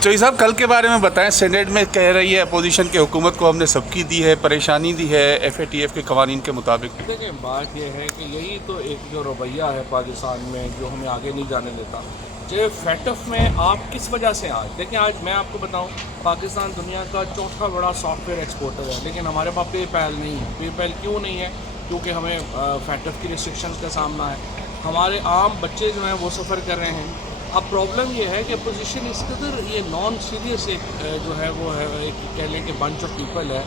चौधरी साहब कल के बारे में बताएं। सेनेट में कह रही है अपोजिशन की हुकूमत को हमने सबकी दी है, परेशानी दी है FATF के कवानीन के मुताबिक। देखिए बात यह है कि यही तो एक जो रवैया है पाकिस्तान में जो हमें आगे नहीं जाने देता। जो फैटफ में आप किस वजह से आज देखिए, आज मैं आपको बताऊं, पाकिस्तान दुनिया का चौथा बड़ा सॉफ्टवेयर एक्सपोर्टर है, लेकिन हमारे पास पेपैल नहीं है। पेपैल क्यों नहीं है? क्योंकि हमें फैटफ की रिस्ट्रिक्शंस का सामना है। हमारे आम बच्चे जो हैं वो सफ़र कर रहे हैं। अब प्रॉब्लम ये है कि अपोजिशन इस कदर ये नॉन सीरियस एक जो है वो है, एक कह लें कि बंच ऑफ पीपल है,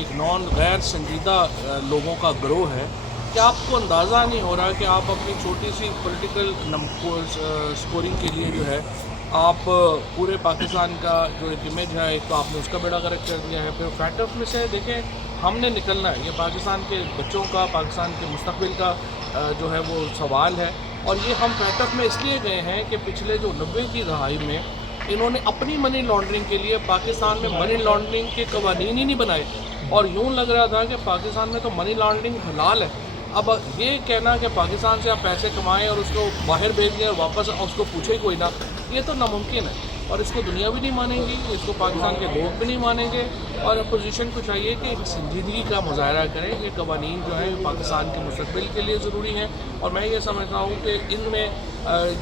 एक नॉन गैर संजीदा लोगों का ग्रोह है कि आपको अंदाज़ा नहीं हो रहा कि आप अपनी छोटी सी पॉलिटिकल स्कोरिंग के लिए जो है आप पूरे पाकिस्तान का जो एक इमेज है, एक तो आपने उसका बेड़ा गर्क कर दिया है। फिर फैटफ में से देखें, हमने निकलना है, ये पाकिस्तान के बच्चों का, पाकिस्तान के मुस्तकबिल का जो है वो सवाल है। और ये हम फैटफ में इसलिए गए हैं कि पिछले जो 90 की दहाई में इन्होंने अपनी मनी लॉन्ड्रिंग के लिए पाकिस्तान में मनी लॉन्ड्रिंग के कवानीन ही नहीं बनाए, और यूँ लग रहा था कि पाकिस्तान में तो मनी लॉन्ड्रिंग हलाल है। अब ये कहना कि पाकिस्तान से आप पैसे कमाएं और उसको बाहर भेज दें और वापस उसको पूछे कोई ना, ये तो नामुमकिन है, और इसको दुनिया भी नहीं मानेगी, इसको पाकिस्तान के लोग भी नहीं मानेंगे। और अपोजिशन को चाहिए कि संजीदगी का मुजाहरा करें। ये कवानीन जो है पाकिस्तान के मुस्तकबिल के लिए ज़रूरी हैं, और मैं ये समझता हूँ कि इनमें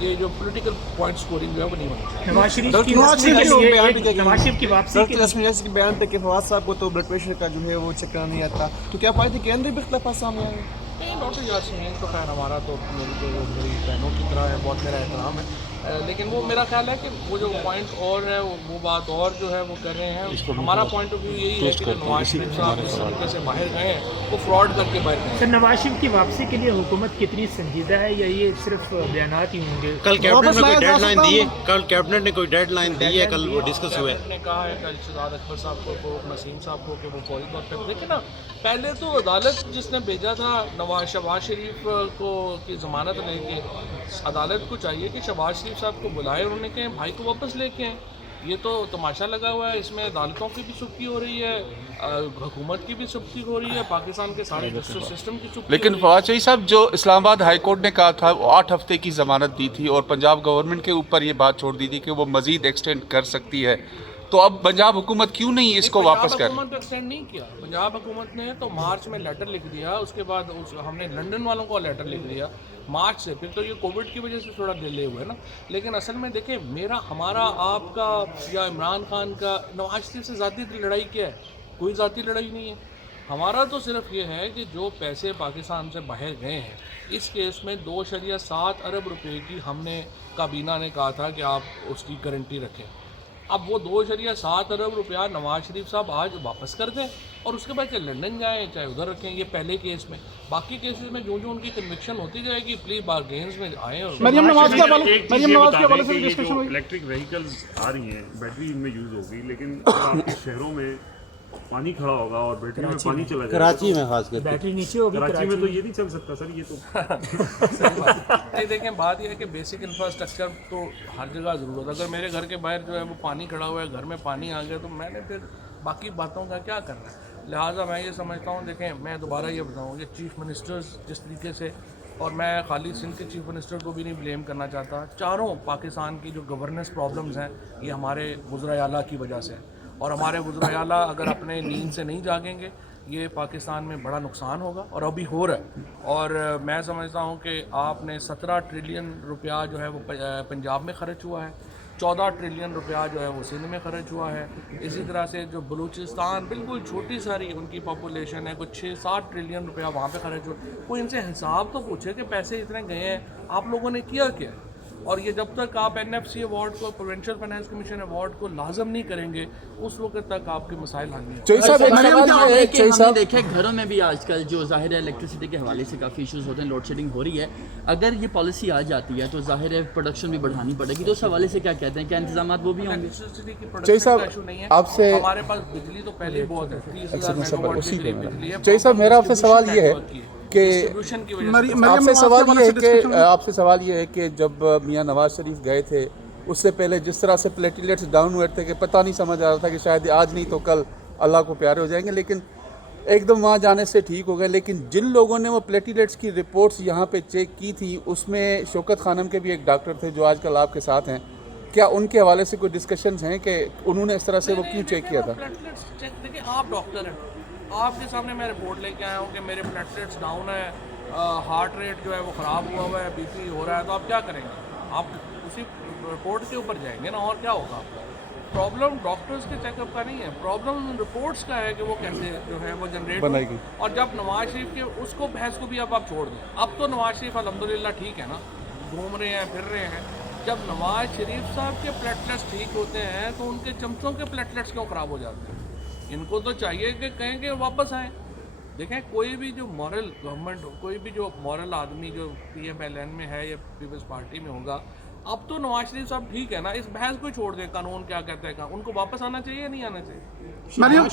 ये जो पॉलिटिकल पॉइंट स्कोरिंग जो है वो नहीं होनी चाहिए। नवाज शरीफ की वापसी के बयान तक कि फवाद साहब को तो ब्लड प्रेशर का जो है वो चेक करना नहीं आता, तो क्या पार्टी के अंदर भी इख्तिलाफ सामने आए? नहीं, डॉक्टर यासीन तो खैर हमारा तो मेरी बहनों की तरह है, बहुत मेरा एहतराम है, लेकिन वो मेरा ख्याल है कि वो जो पॉइंट और है वो बात और जो है वो कर रहे हैं। हमारा पॉइंट ऑफ व्यू यही है कि नवाज शरीफ साहब जिस तरीके से बाहर गए हैं वो फ्रॉड करके बाहर गए। सर, नवाज शरीफ की वापसी के लिए हुकूमत कितनी संजीदा है, या ये सिर्फ बयानात ही होंगे? कल कैबिनेट ने कोई डेडलाइन दी है? कल कैबिनेट ने कोई डेडलाइन दी है? कल वो डिस्कस हुआ है? ने कहा है कल शहजाद अकबर साहब को, नसीम साहब को, कि वो फौरी तौर पर देखें ना। पहले तो अदालत जिसने भेजा था शहबाज शरीफ को की ज़मानत लेके, अदालत को चाहिए कि शहबाज शरीफ साहब को बुलाए, उन्होंने कहा भाई को वापस लेके आए। ये तो तमाशा लगा हुआ है, इसमें अदालतों की भी सुख्ती हो रही है, हुकूमत की भी सुख्ती हो रही है, पाकिस्तान के सारे जस्टिस सिस्टम की सुख्ती। लेकिन फवाद चौधरी साहब, जो इस्लामाबाद हाई कोर्ट ने कहा था वो 8 हफ्ते की ज़मानत दी थी, और पंजाब गवर्नमेंट के ऊपर ये बात छोड़ दी थी कि वो मज़ीद एक्सटेंड कर सकती है, तो अब पंजाब हुकूमत क्यों नहीं इसको वापस कर? हुकूमत एक्सटेंड नहीं किया। पंजाब हुकूमत ने तो मार्च में लेटर लिख दिया, उसके बाद हमने लंदन वालों को लेटर लिख दिया मार्च से। फिर तो ये कोविड की वजह से थोड़ा डिले हुआ है ना, लेकिन असल में देखें, हमारा आपका या इमरान खान का नवाज शरीफ से ज़ाती लड़ाई क्या है? कोई ज़ाती लड़ाई नहीं है। हमारा तो सिर्फ ये है कि जो पैसे पाकिस्तान से बाहर गए हैं, इस केस में 2.7 अरब रुपए की हमने काबीना ने कहा था कि आप उसकी गारंटी रखें। अब वो 2.7 अरब रुपया नवाज शरीफ साहब आज वापस कर दें, और उसके बाद चाहे लंदन जाएँ चाहे उधर रखें। ये पहले केस में, बाकी केसेस में जो उनकी कन्विक्शन होती जाएगी, प्ली बारगेन्स में आए। और इलेक्ट्रिक व्हीकल्स आ रही हैं, बैटरी इनमें यूज़ होगी, लेकिन आपके शहरों में पानी खड़ा होगा और बैटरी में पानी चला जाएगा। कराची में खास कर बैटरी नीचे होगी, कराची में तो ये नहीं चल सकता सर, ये तो नहीं, देखें बात यह है कि बेसिक इंफ्रास्ट्रक्चर तो हर जगह ज़रूरत है। अगर मेरे घर के बाहर जो है वो पानी खड़ा हुआ है, घर में पानी आ गया, तो मैंने फिर बाकी बातों का क्या करना है? लिहाजा मैं ये समझता हूँ, देखें मैं दोबारा ये बताऊँ, ये चीफ़ मिनिस्टर्स जिस तरीके से, और मैं खाली सिंध के चीफ़ मिनिस्टर को भी नहीं ब्लेम करना चाहता, चारों पाकिस्तान की जो गवर्नेंस प्रॉब्लम्स हैं ये हमारे वज़ीर आला की वजह से है, और हमारे वज़ीर आला अगर अपने नींद से नहीं जागेंगे ये पाकिस्तान में बड़ा नुकसान होगा, और अभी हो रहा है। और मैं समझता हूँ कि आपने 17 ट्रिलियन रुपया जो है वो पंजाब में ख़र्च हुआ है, 14 ट्रिलियन रुपया जो है वो सिंध में ख़र्च हुआ है। इसी तरह से जो बलूचिस्तान बिल्कुल छोटी सारी उनकी पॉपुलेशन है, कुछ 6-7 ट्रिलियन रुपया वहाँ पे ख़र्च हुआ। कोई इनसे हिसाब तो पूछे कि पैसे इतने गए हैं, आप लोगों ने किया क्या? और ये जब तक आप NFC अवार्ड को, प्रोविंशियल फाइनेंस कमीशन अवार्ड को लाजम नहीं करेंगे, उस वक्त तक आपके मसाइल हल नहीं होंगे। हमने देखा घरों में भी आजकल जो ज़ाहिर है इलेक्ट्रिसिटी के हवाले से काफ़ी इश्यूज होते हैं, लोड शेडिंग हो रही है। अगर ये पॉलिसी आ जाती है तो ज़ाहिर है प्रोडक्शन भी बढ़ानी पड़ेगी, तो उस हवाले से क्या कहते हैं, क्या इंतजाम वो भी होंगे? इलेक्ट्रिसिटी की प्रोडक्शन का इशू नहीं है आपसे, हमारे पास बिजली तो पहले ही बहुत है, 30,000 मेगावाट की बिजली है। चौधरी साहब, मेरा आपसे सवाल ये है कि आपसे सवाल ये है कि जब मियां नवाज शरीफ गए थे, उससे पहले जिस तरह से प्लेटलेट्स डाउन हुए थे कि पता नहीं समझ आ रहा था कि शायद आज नहीं तो कल अल्लाह को प्यारे हो जाएंगे, लेकिन एकदम वहाँ जाने से ठीक हो गए। लेकिन जिन लोगों ने वो प्लेटलेट्स की रिपोर्ट्स यहाँ पे चेक की थी, उसमें शौकत खानम के भी एक डॉक्टर थे जो आजकल आपके साथ हैं, क्या उनके हवाले से कोई डिस्कशंस हैं कि उन्होंने इस तरह से वो क्यों चेक किया था? प्लेटलेट्स चेक, देखिए आप डॉक्टर हैं, आपके सामने मैं रिपोर्ट लेके आया हूँ कि मेरे प्लेटलेट्स डाउन है, हार्ट रेट जो है वो ख़राब हुआ है, बीपी हो रहा है, तो आप क्या करेंगे? आप उसी रिपोर्ट के ऊपर जाएंगे ना, और क्या होगा? प्रॉब्लम डॉक्टर्स के चेकअप का नहीं है, प्रॉब्लम रिपोर्ट्स का है कि वो कैसे जो है वो जनरेट बनाएगी। और जब नवाज शरीफ के उसको बहस को भी अब आप छोड़ दें, अब तो नवाज शरीफ अल्हम्दुलिल्लाह ठीक है ना, घूम रहे हैं, फिर रहे हैं। जब नवाज शरीफ साहब के प्लेटलेट्स ठीक होते हैं तो उनके चमचों के प्लेटलेट्स क्यों ख़राब हो जाते हैं? इनको तो चाहिए कि कहें कि वापस आएँ। देखें, कोई भी जो मॉरल गवर्नमेंट हो, कोई भी जो मॉरल आदमी जो PMLN में है या पीपल्स पार्टी में होगा, अब तो नवाज शरीफ साहब ठीक है ना, इस बहस को छोड़ दें, कानून क्या कहता है, उनको वापस आना चाहिए या नहीं आना चाहिए? मरियम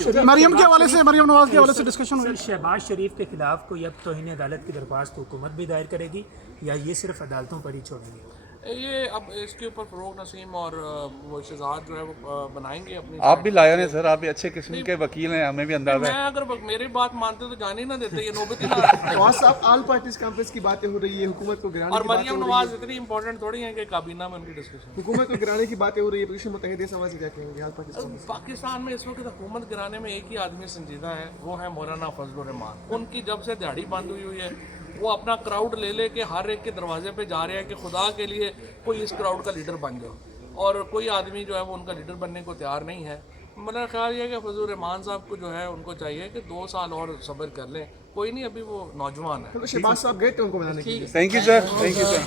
के हवाले से, मरियम नवाज के हवाले से डिस्कशन हुई। सर, शहबाज शरीफ के खिलाफ कोई अब तौहीन अदालत की दरख्वास्त हुकूमत भी दायर करेगी या ये सिर्फ अदालतों पर ही छोड़ेंगे? ये अब इसके ऊपर फरोग नसीम और वो शहजाद जो है वो बनाएंगे अपनी। आप भी लायन हैं सर, आप भी अच्छे किस्म के वकील हैं, हमें भी अंदाजा है। मैं अगर मेरी बात मानते तो जाने ही ना देते, ये नौबत ही ना नवाज साहब, ऑल पार्टीज कॉन्फ्रेंस की बातें हो रही है, हुकूमत को गिराने और की बातें मरियम हो नवाज रही है, इतनी इंपॉर्टेंट थोड़ी है कि काबीना में उनकी डिस्कशन। हुकूमत को गिराने की बातें हो रही है, ब्रिटिश मुत्तहिदा समाज से क्या कहेंगे ऑल पार्टीज कॉन्फ्रेंस? पाकिस्तान में इस वक्त हुकूमत गिराने में एक ही आदमी संजीदा है, वो है मौलाना फजलुर रहमान। उनकी जब से दिहाड़ी बंद हुई है, वो अपना क्राउड ले ले के हर एक के दरवाजे पे जा रहे हैं कि खुदा के लिए कोई इस क्राउड का लीडर बन जाओ, और कोई आदमी जो है वो उनका लीडर बनने को तैयार नहीं है। मेरा ख्याल ये है कि फजलुर रहमान साहब को जो है उनको चाहिए कि 2 साल और सब्र कर लें, कोई नहीं, अभी वो नौजवान है। तो शहबाज साहब गए थे उनको बनाने के लिए। Thank you sir, thank you sir.